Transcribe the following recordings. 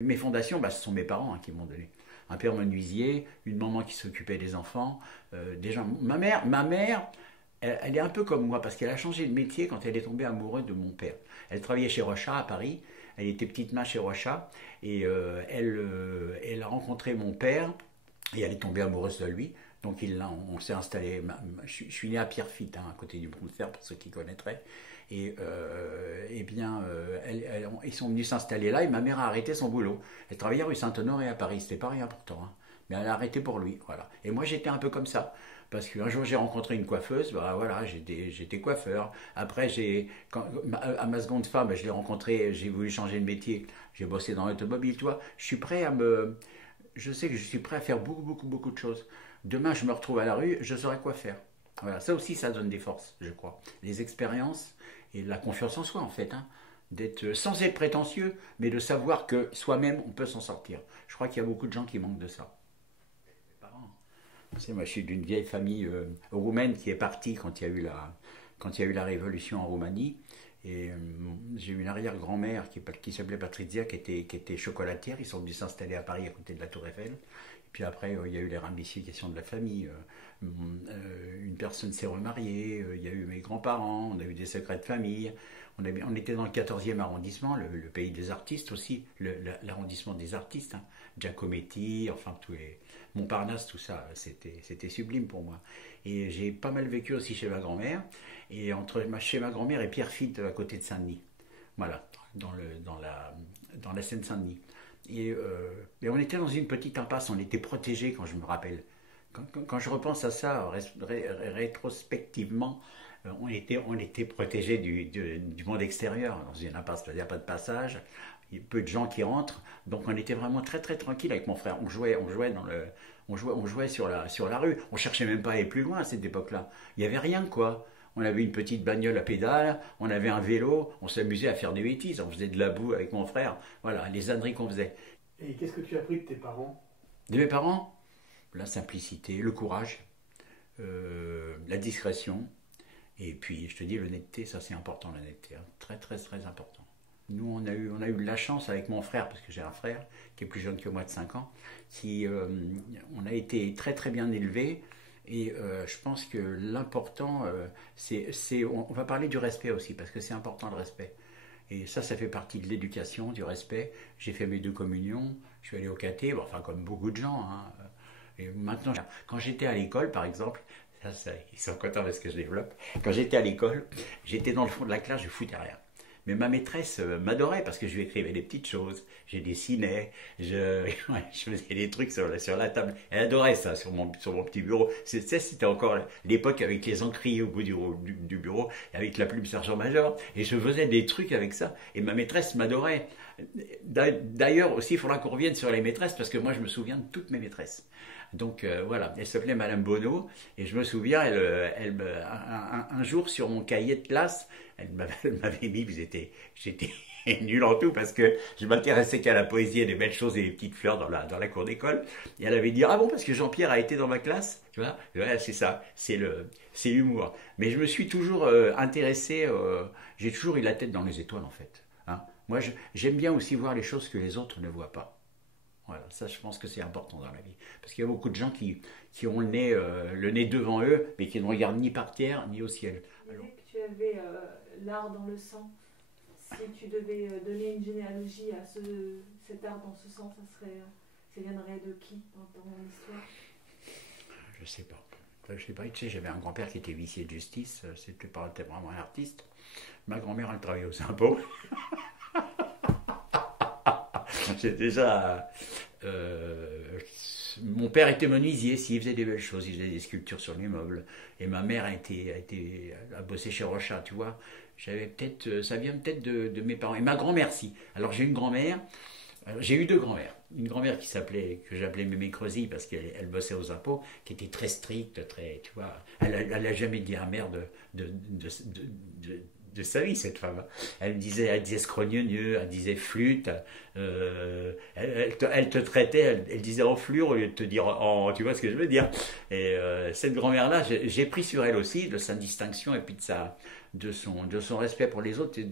Mes fondations, ce sont mes parents qui m'ont donné. Un père menuisier, une maman qui s'occupait des enfants, des gens. Ma mère, elle est un peu comme moi parce qu'elle a changé de métier quand elle est tombée amoureuse de mon père. Elle travaillait chez Rocha à Paris. Elle était petite main chez Rocha et elle a rencontré mon père et elle est tombée amoureuse de lui. Donc on s'est installé. Je suis né à Pierrefitte, à côté du Pont de Fer, pour ceux qui connaîtraient. Et eh bien, ils sont venus s'installer là et ma mère a arrêté son boulot. Elle travaillait rue Saint-Honoré à Paris, c'était pas rien pourtant, hein. Mais elle a arrêté pour lui, voilà. Et moi j'étais un peu comme ça. Parce qu'un jour j'ai rencontré une coiffeuse, voilà, j'étais coiffeur. Après, à ma seconde femme, je l'ai rencontrée, j'ai voulu changer de métier. J'ai bossé dans l'automobile, tu vois. Je sais que je suis prêt à faire beaucoup, beaucoup, beaucoup de choses. Demain, je me retrouve à la rue, je saurai quoi faire. Voilà, ça aussi, ça donne des forces, je crois. Les expériences et la confiance en soi, en fait, hein. D'être sans être prétentieux, mais de savoir que soi-même, on peut s'en sortir. Je crois qu'il y a beaucoup de gens qui manquent de ça. Tu sais, moi, je suis d'une vieille famille roumaine qui est partie quand il y a eu la révolution en Roumanie. Et j'ai une arrière-grand-mère qui s'appelait Patricia, qui était chocolatière. Ils sont venus s'installer à Paris à côté de la Tour Eiffel. Et puis après, il y a eu les ramifications de la famille. Une personne s'est remariée. Il y a eu mes grands-parents. On a eu des secrets de famille. On était dans le 14e arrondissement, le pays des artistes aussi, l'arrondissement des artistes, hein. Giacometti, enfin tous les Montparnasse, tout ça, c'était sublime pour moi. Et j'ai pas mal vécu aussi chez ma grand-mère, et chez ma grand-mère et Pierrefitte à côté de Saint-Denis. Voilà, dans la Seine-Saint-Denis. Et on était dans une petite impasse, on était protégés quand je me rappelle. Quand je repense à ça rétrospectivement, on était protégés du monde extérieur, dans une impasse, il n'y a pas de passage, il y a peu de gens qui rentrent, donc on était vraiment très très tranquille avec mon frère. On jouait sur la rue, on cherchait même pas à aller plus loin à cette époque-là. Il n'y avait rien quoi. On avait une petite bagnole à pédales, on avait un vélo, on s'amusait à faire des bêtises, on faisait de la boue avec mon frère, voilà, les âneries qu'on faisait. Et qu'est-ce que tu as appris de tes parents? De mes parents, la simplicité, le courage, la discrétion, et puis je te dis l'honnêteté, ça c'est important l'honnêteté, hein. Très très très important. Nous on a eu de la chance avec mon frère, parce que j'ai un frère qui est plus jeune que moi de 5 ans, on a été très très bien élevés, et je pense que l'important, on va parler du respect aussi, parce que c'est important le respect. Et ça fait partie de l'éducation, du respect. J'ai fait mes 2 communions, je suis allé au caté, bon, enfin comme beaucoup de gens, hein. Et maintenant, quand j'étais à l'école, par exemple, ils sont contents parce que je développe. Quand j'étais à l'école, j'étais dans le fond de la classe, je foutais rien. Mais ma maîtresse m'adorait parce que je lui écrivais des petites choses, je dessinais, ouais, je faisais des trucs sur la table. Elle adorait ça sur mon petit bureau. C'était encore l'époque avec les encriers au bout du bureau, avec la plume sergent-major. Et je faisais des trucs avec ça. Et ma maîtresse m'adorait. D'ailleurs aussi, il faudra qu'on revienne sur les maîtresses parce que moi je me souviens de toutes mes maîtresses. Donc voilà, elle s'appelait Madame Bonneau et je me souviens, un jour sur mon cahier de classe, elle m'avait mis que j'étais nul en tout parce que je m'intéressais qu'à la poésie et les belles choses et les petites fleurs dans la cour d'école. Et elle avait dit ah bon parce que Jean-Pierre a été dans ma classe, tu vois, ouais, c'est ça, c'est l'humour. Mais je me suis toujours intéressé, j'ai toujours eu la tête dans les étoiles en fait, hein. Moi j'aime bien aussi voir les choses que les autres ne voient pas. Voilà, ça je pense que c'est important dans la vie. Parce qu'il y a beaucoup de gens qui ont le nez devant eux, mais qui ne regardent ni par terre ni au ciel. Tu disais que tu avais l'art dans le sang. Si tu devais donner une généalogie à cet art dans ce sang, ça viendrait de qui dans ton histoire? Je sais pas. Je sais pas, tu sais, j'avais un grand-père qui était huissier de justice, c'était pas vraiment un artiste. Ma grand-mère, elle travaillait aux impôts. J'ai déjà. Mon père était menuisier, s'il faisait des belles choses, il faisait des sculptures sur les meubles. Et ma mère a bossé chez Rocha, tu vois. Ça vient peut-être de mes parents. Et ma grand-mère, si. Alors j'ai une grand-mère, j'ai eu 2 grand-mères. Une grand-mère que j'appelais Mémé Creusy parce qu'elle bossait aux impôts, qui était très stricte, très, tu vois. Elle a jamais dit un mère de sa vie, cette femme. Elle disait scrogneux, elle disait flûte, elle te traitait, elle disait enflure au lieu de te dire en, tu vois ce que je veux dire. Et cette grand-mère-là, j'ai pris sur elle aussi de sa distinction et puis de son respect pour les autres et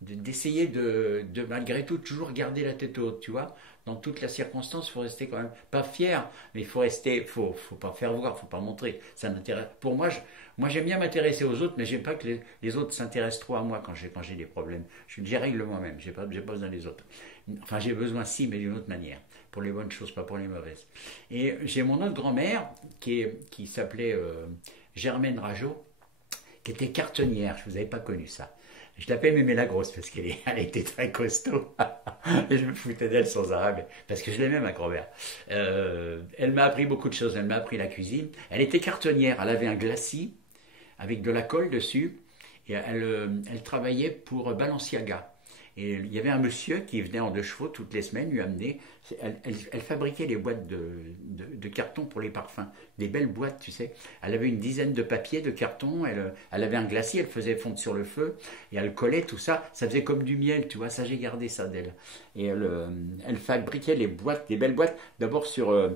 d'essayer de malgré tout toujours garder la tête haute, tu vois. Dans toutes les circonstances, il faut rester quand même pas fier, mais il faut rester, faut pas faire voir, faut pas montrer. Ça m'intéresse. Pour moi, moi j'aime bien m'intéresser aux autres, mais j'aime pas que les autres s'intéressent trop à moi quand j'ai des problèmes. Je règle moi-même, j'ai pas besoin des autres. Enfin, j'ai besoin si, mais d'une autre manière, pour les bonnes choses, pas pour les mauvaises. Et j'ai mon autre grand-mère qui s'appelait Germaine Rajot, qui était cartonnière. Je vous avais pas connu ça. Je l'appelais Mémé la grosse parce elle était très costaud. Et je me foutais d'elle sans arrêt parce que je l'aimais, ma grand-mère. Elle m'a appris beaucoup de choses. Elle m'a appris la cuisine. Elle était cartonnière. Elle avait un glacis avec de la colle dessus. Et elle travaillait pour Balenciaga. Et il y avait un monsieur qui venait en 2 chevaux toutes les semaines lui amener. Elle fabriquait les boîtes de carton pour les parfums. Des belles boîtes, tu sais. Elle avait une dizaine de papiers, de carton. Elle avait un glacis, elle faisait fondre sur le feu. Et elle collait tout ça. Ça faisait comme du miel, tu vois. Ça, j'ai gardé ça d'elle. Et elle fabriquait les boîtes, des belles boîtes. D'abord sur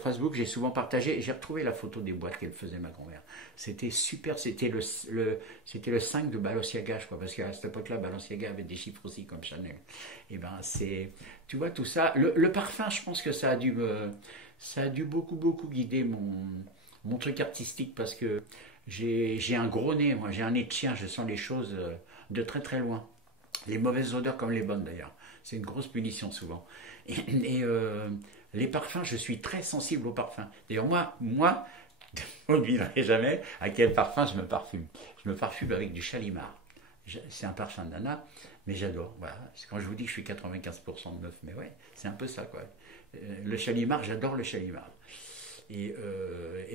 Facebook, j'ai souvent partagé. J'ai retrouvé la photo des boîtes qu'elle faisait, ma grand-mère. C'était super. C'était le 5 de Balenciaga, je crois. Parce qu'à cette époque-là, Balenciaga avait des chiffres aussi comme Chanel. Et ben, tu vois, tout ça. Le parfum, je pense que ça a dû beaucoup guider mon truc artistique parce que j'ai un gros nez, moi, j'ai un nez de chien, je sens les choses de très très loin. Les mauvaises odeurs comme les bonnes d'ailleurs. C'est une grosse punition souvent. Et les parfums, je suis très sensible aux parfums. D'ailleurs, moi, vous ne devinerez jamais à quel parfum je me parfume. Je me parfume avec du Shalimar. C'est un parfum de nana, mais j'adore. Voilà. Quand je vous dis que je suis 95% de meuf, mais ouais, c'est un peu ça, quoi. Le Shalimar, j'adore le Shalimar. Et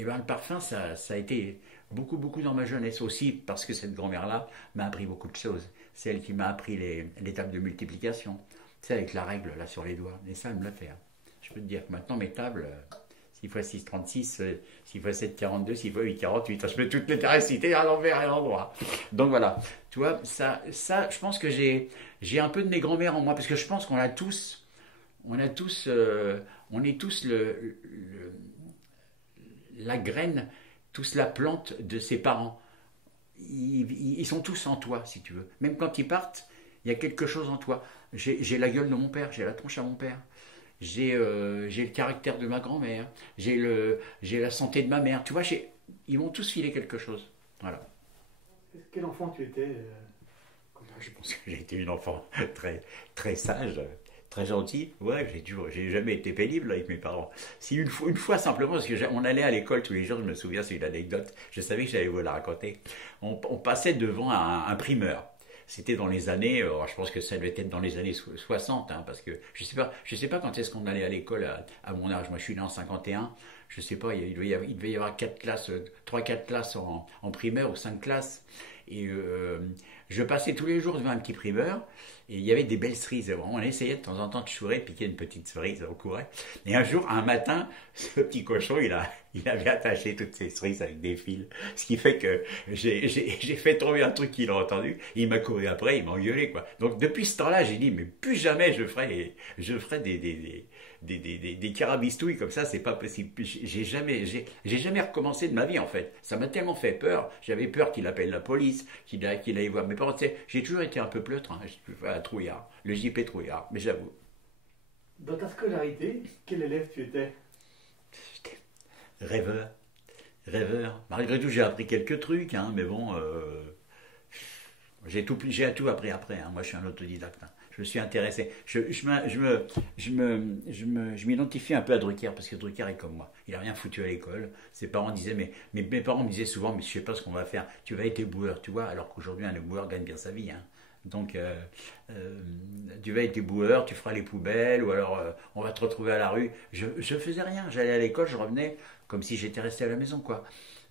ben, le parfum, ça a été beaucoup dans ma jeunesse aussi, parce que cette grand-mère-là m'a appris beaucoup de choses. C'est elle qui m'a appris les tables de multiplication. Tu sais, avec la règle là sur les doigts. Et ça, elle me l'a fait. Hein. Je peux te dire que maintenant, mes tables, 6 x 6, 36, 6 x 7, 42, 6 x 8, 48. Je mets toutes les terracités à l'envers et à l'endroit. Donc voilà. Tu vois, ça je pense que j'ai un peu de mes grand-mères en moi, parce que je pense qu'on a tous, on est tous la graine, tous la plante de ses parents. Ils sont tous en toi, si tu veux. Même quand ils partent, il y a quelque chose en toi. J'ai la gueule de mon père, j'ai la tronche à mon père. J'ai le caractère de ma grand-mère. J'ai la santé de ma mère. Tu vois, ils m'ont tous filé quelque chose. Voilà. Quel enfant tu étais Je pense que j'ai été une enfant très sage, très gentil. Ouais, j'ai jamais été pénible avec mes parents. Si une fois simplement, parce qu'on allait à l'école tous les jours, je me souviens, c'est une anecdote, je savais que j'allais vous la raconter. On passait devant un primeur. C'était dans les années, je pense que ça devait être dans les années 60, hein, parce que je sais pas quand est-ce qu'on allait à l'école à mon âge. Moi, je suis né en 51. Je sais pas, il devait y avoir 4 classes, 3-4 classes en primaire ou 5 classes. Et je passais tous les jours devant un petit primeur et il y avait des belles cerises. On essayait de temps en temps de chourer, de piquer une petite cerise, on courait. Et un matin, ce petit cochon, il avait attaché toutes ces cerises avec des fils. Ce qui fait que j'ai fait tomber un truc qu'il a entendu. Il m'a couru après, il m'a engueulé, quoi. Donc depuis ce temps-là, j'ai dit, mais plus jamais je ferai des carabistouilles comme ça, c'est pas possible. J'ai jamais recommencé de ma vie, en fait. Ça m'a tellement fait peur. J'avais peur qu'il appelle la police, qu'il aille voir mes parents. J'ai toujours été un peu pleutre, hein, trouillard, le JP trouillard, mais j'avoue. Dans ta scolarité, quel élève tu étais? J'étais rêveur. Malgré tout, j'ai appris quelques trucs, hein, mais bon, j'ai tout appris après. Hein. Moi, je suis un autodidacte. Hein. Je me suis intéressé. Je m'identifie un peu à Drucker, parce que Drucker est comme moi. Il n'a rien foutu à l'école. Ses parents disaient, mais mes parents me disaient souvent, mais je ne sais pas ce qu'on va faire. Tu vas être éboueur, tu vois, alors qu'aujourd'hui, un éboueur gagne bien sa vie. Hein. Donc, tu vas être éboueur, tu feras les poubelles, ou alors on va te retrouver à la rue. Je faisais rien. J'allais à l'école, je revenais comme si j'étais resté à la maison, quoi.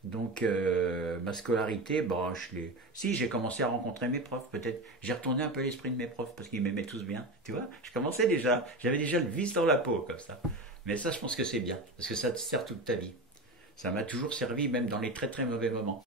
Donc, ma scolarité, bon, si, j'ai commencé à rencontrer mes profs, peut-être. J'ai retourné un peu l'esprit de mes profs, parce qu'ils m'aimaient tous bien, tu vois. J'avais déjà le vice dans la peau, comme ça. Mais ça, je pense que c'est bien, parce que ça te sert toute ta vie. Ça m'a toujours servi, même dans les très très mauvais moments.